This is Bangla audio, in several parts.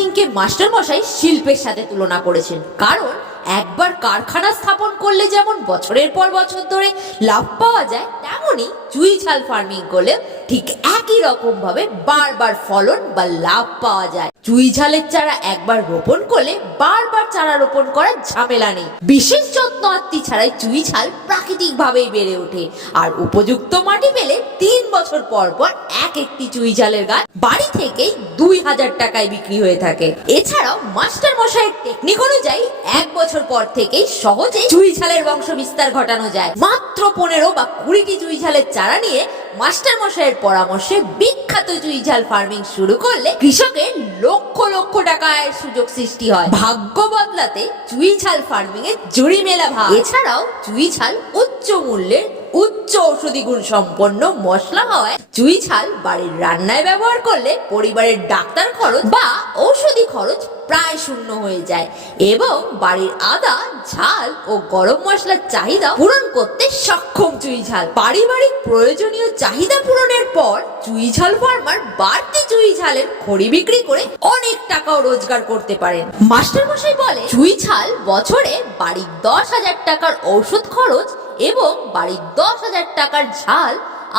ফার্মিংকে মাস্টার মশাই শিল্পের সাথে তুলনা করেছেন। কারণ একবার কারখানা স্থাপন করলে যেমন বছরের পর বছর ধরে লাভ পাওয়া যায়, তেমনই চুই ঝাল ফার্মিং করলে ঠিক একই রকম ভাবে বারবার ফলন বা লাভ পাওয়া যায়। চুই ঝালের চারা একবার রোপণ করলে বারবার চারা রোপণ করার ঝামেলা নেই। বিশেষ যত্ন আত্মি ছাড়াই চুই ঝাল প্রাকৃতিক ভাবেই বেড়ে ওঠে। আর উপযুক্ত মাটি পেলে তিন বছর পর পর এক একটি চুই ঝালের গাছ বাড়ি থেকেই দুই হাজার টাকায় বিক্রি হয়ে থাকে। এছাড়াও মাস্টার মশাইয়ের টেকনিক অনুযায়ী এক বছর পর থেকেই সহজে চুই ঝালের বংশ বিস্তার ঘটানো যায়। মাত্র পনেরো বা কুড়িটি চুই ঝালের চারা নিয়ে মাস্টার মশাইয়ের পরামর্শে বিখ্যাত জুইঝাল ফার্মিং শুরু করলে কৃষকের লক্ষ লক্ষ টাকা আয়ের সুযোগ সৃষ্টি হয়। ভাগ্য বদলাতে জুইঝাল ফার্মিং এর জুড়ি মেলা ভাগ। এছাড়াও জুইঝাল উচ্চ মূল্যের উচ্চ ঔষধি গুণ সম্পন্ন মশলা হওয়ায় চুই ঝাল বাড়ির রান্নায় ব্যবহার করলে পরিবারের ডাক্তার খরচ বা ঔষধি খরচ প্রায় শূন্য হয়ে যায় এবং বাড়ির আদা, ঝাল ও গরম মশলার চাহিদা পূরণ করতে সক্ষম চুই ঝাল। পারিবারিক প্রয়োজনীয় চাহিদা পূরণের পর চুই ঝাল ফার্মার বাড়তি চুই ঝালের খড়ি বিক্রি করে অনেক টাকাও রোজগার করতে পারেন। মাস্টার মশাই বলে চুই ঝাল বছরে বাড়ির দশ হাজার টাকার ঔষধ খরচ এবং বাড়ির দশ হাজার টাকার ঝাল,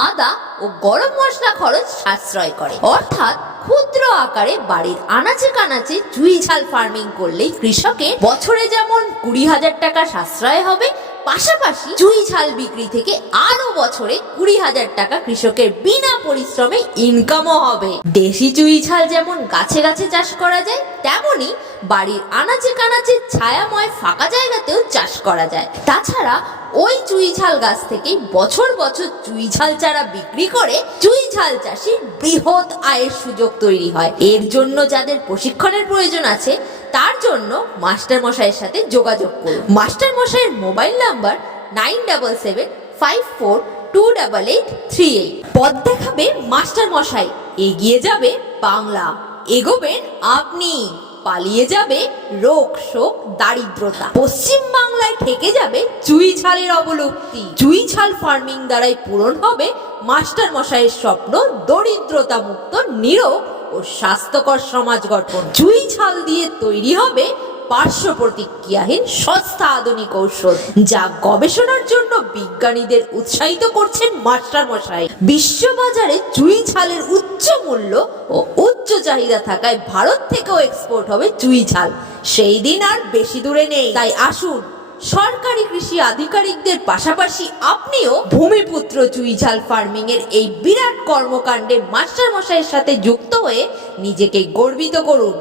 আদা ও গরম মশলা খরচ সাশ্রয় করে। অর্থাৎ ক্ষুদ্র আকারে বাড়ির আনাচে কানাচে চুই ঝাল ফার্মিং করলেই কৃষকের বছরে যেমন কুড়ি হাজার টাকা সাশ্রয় হবে, পাশাপাশি চুই ঝাল বিক্রি থেকে আরও বছরে কুড়ি হাজার টাকা কৃষকের বিনা পরিশ্রমে ইনকামও হবে। দেশি চুই ঝাল যেমন গাছে গাছে চাষ করা যায়, তেমনি বাড়ির আনাচে কানাচে ছায়াময় ফাঁকা জায়গাতেও চাষ করা যায়। তাছাড়া ওই চুই ঝাল গাছ থেকে বছর বছর চুই ঝাল চারা বিক্রি করে, চুই ঝাল চাষির বৃহৎ আয়ের সুযোগ তৈরি হয়। এর জন্য যাদের প্রশিক্ষণের প্রয়োজন আছে, তার জন্য মাস্টার মশাইয়ের সাথে যোগাযোগ করুন। মাস্টার মশাইয়ের mobile number nine double seven five four two double eight three eight. পথ দেখাবে মাস্টার মশাই, এগিয়ে যাবে বাংলা। এগোবেন আপনি। পালিয়ে যাবে রোগ শোক দারিদ্রতা। পশ্চিম বাংলায় ঠেকে যাবে চুই ছালের অবলুপ্তি। চুই ছাল ফার্মিং দ্বারাই পূরণ হবে মাস্টার মশাইয়ের স্বপ্ন দরিদ্রতা মুক্ত, নিরোগ ও স্বাস্থ্যকর সমাজ গঠন। চুই ছাল দিয়ে তৈরি হবে পার্শ্ব প্রতিক্রিয়াহীন সস্তা আধুনিক ঔষধ, যা গবেষণার জন্য বিজ্ঞানীদের উৎসাহিত করছেন মাস্টার মশাই বিশ্ববাজারে চুই ঝালের উচ্চ মূল্য ও উচ্চ চাহিদা থাকায় ভারত থেকেও এক্সপোর্ট হবে চুই ঝাল। সেই দিন আর বেশি দূরে নেই। তাই আসুন, সরকারি কৃষি আধিকারিকদের পাশাপাশি আপনিও ভূমিপুত্র চুইঝাল ফার্মিং এর এই বিরাট কর্মকাণ্ডে মাস্টার মশাইয়ের সাথে যুক্ত হয়ে নিজেকে গর্বিত করুন।